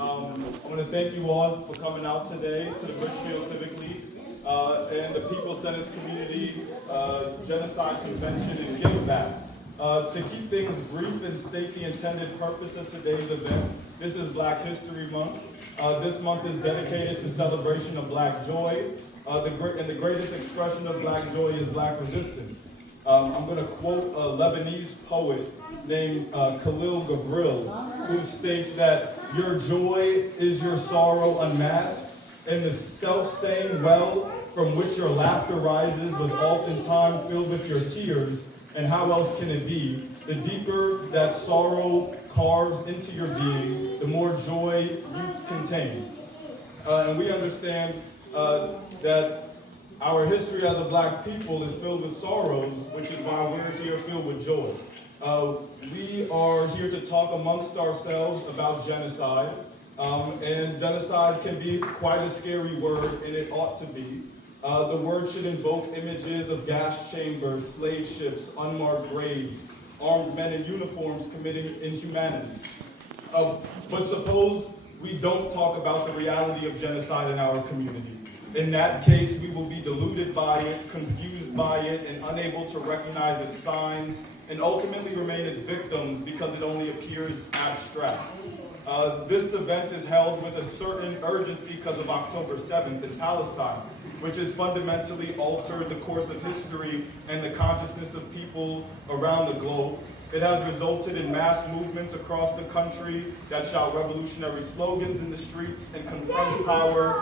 I want to thank you all for coming out today to the Richfield Civic League and the People's Center's Community Genocide Convention and Give Back. To keep things brief and state the intended purpose of today's event, this is Black History Month. This month is dedicated to celebration of Black joy, and the greatest expression of Black joy is Black resistance. I'm going to quote a Lebanese poet named Khalil Gibran, who states that your joy is your sorrow unmasked, and the self-same well from which your laughter rises was oftentimes filled with your tears, and how else can it be? The deeper that sorrow carves into your being, the more joy you contain. And we understand that our history as a Black people is filled with sorrows, which is why we're here filled with joy. We are here to talk amongst ourselves about genocide, and genocide can be quite a scary word, and it ought to be. The word should invoke images of gas chambers, slave ships, unmarked graves, armed men in uniforms committing inhumanity. But suppose we don't talk about the reality of genocide in our community. In that case, we will be deluded by it, confused by it, and unable to recognize its signs, and ultimately remain its victims because it only appears abstract. This event is held with a certain urgency because of October 7th in Palestine, which has fundamentally altered the course of history and the consciousness of people around the globe. It has resulted in mass movements across the country that shout revolutionary slogans in the streets and confront power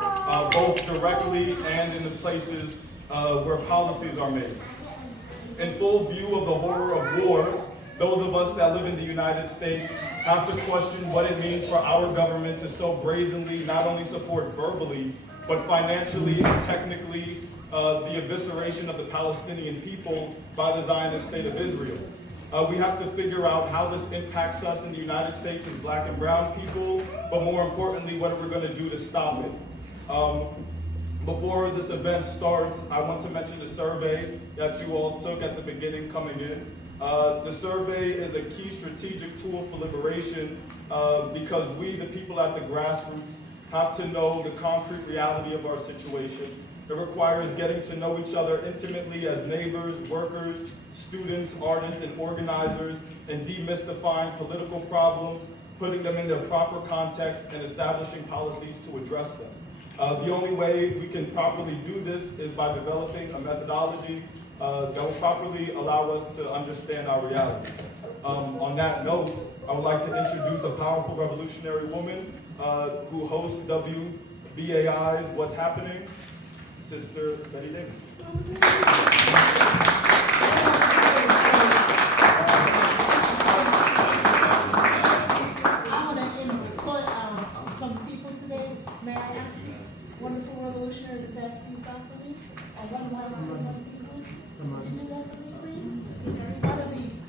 both directly and in the places where policies are made. In full view of the horror of wars, those of us that live in the United States have to question what it means for our government to so brazenly not only support verbally, but financially and technically the evisceration of the Palestinian people by the Zionist state of Israel. We have to figure out how this impacts us in the United States as Black and brown people, but more importantly, what are we going to do to stop it? Before this event starts, I want to mention the survey that you all took at the beginning coming in. The survey is a key strategic tool for liberation because we, the people at the grassroots, have to know the concrete reality of our situation. It requires getting to know each other intimately as neighbors, workers, students, artists, and organizers, and demystifying political problems, putting them in their proper context, and establishing policies to address them. The only way we can properly do this is by developing a methodology that will properly allow us to understand our reality. On that note, I would like to introduce a powerful revolutionary woman who hosts WBAI's What's Happening, Sister Betty Davis. I want to input some people today. May I ask this wonderful revolutionary to pass these out for me? I one people. Would you do that for me, please? One of each.